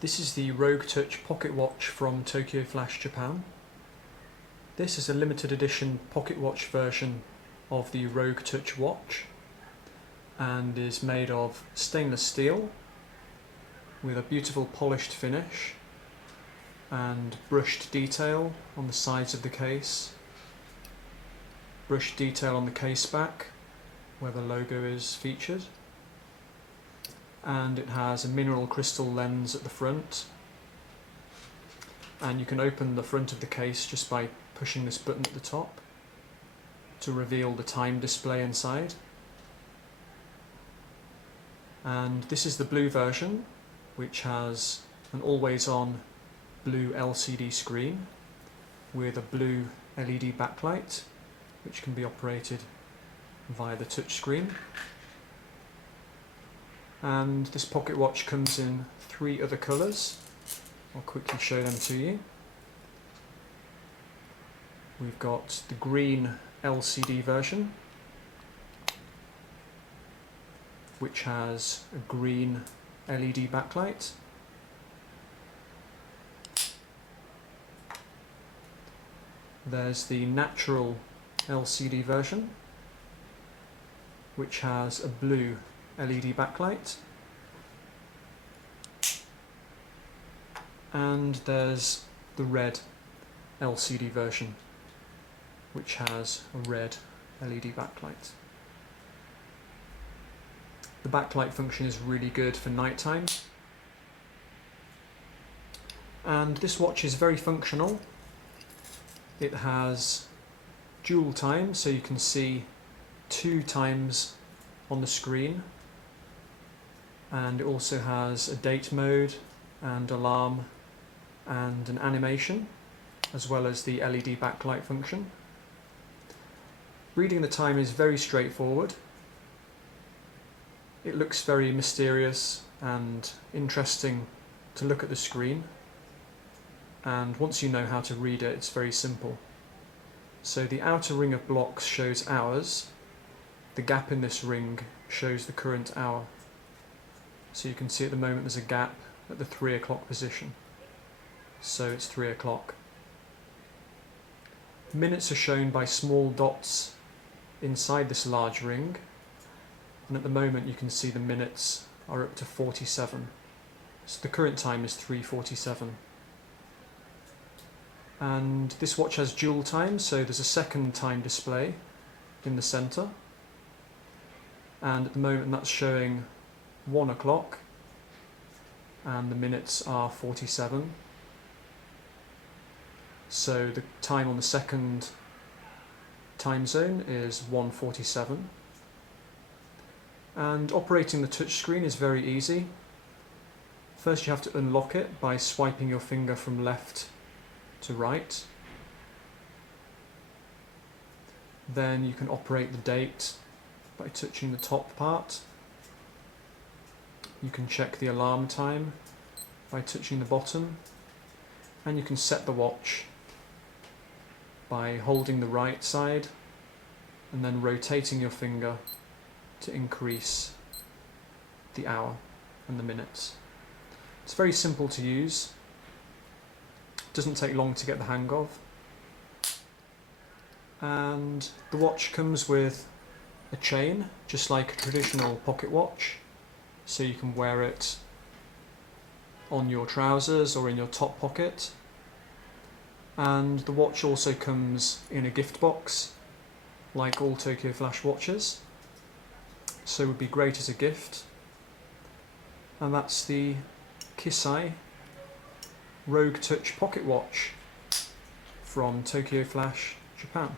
This is the Rogue Touch pocket watch from Tokyoflash, Japan. This is a limited edition pocket watch version of the Rogue Touch watch and is made of stainless steel with a beautiful polished finish and brushed detail on the sides of the case, brushed detail on the case back where the logo is featured, and it has a mineral crystal lens at the front, and you can open the front of the case just by pushing this button at the top to reveal the time display inside. And this is the blue version, which has an always-on blue LCD screen with a blue LED backlight which can be operated via the touch screen. And this pocket watch comes in 3 other colours. I'll quickly show them to you. We've got the green LCD version, which has a green LED backlight. There's the natural LCD version, which has a blue LED backlight. And there's the red LCD version, which has a red LED backlight. The backlight function is really good for nighttime. And this watch is very functional. It has dual time, so you can see 2 times on the screen. And it also has a date mode and alarm and an animation, as well as the LED backlight function. Reading the time is very straightforward. It looks very mysterious and interesting to look at the screen, and once you know how to read it, it's very simple. So the outer ring of blocks shows hours. The gap in this ring shows the current hour. So you can see at the moment there's a gap at the 3 o'clock position. So it's 3 o'clock. Minutes are shown by small dots inside this large ring, and at the moment you can see the minutes are up to 47. So the current time is 3:47. And this watch has dual time, so there's a second time display in the centre, and at the moment that's showing 1 o'clock and the minutes are 47. So the time on the second time zone is 1:47. And operating the touchscreen is very easy. First you have to unlock it by swiping your finger from left to right. Then you can operate the date by touching the top part. You can check the alarm time by touching the bottom, and you can set the watch by holding the right side and then rotating your finger to increase the hour and the minutes. It's very simple to use. It doesn't take long to get the hang of. And the watch comes with a chain, just like a traditional pocket watch. So you can wear it on your trousers or in your top pocket. And the watch also comes in a gift box, like all Tokyoflash watches. So it would be great as a gift. And that's the Kisai Rogue Touch pocket watch from Tokyoflash, Japan.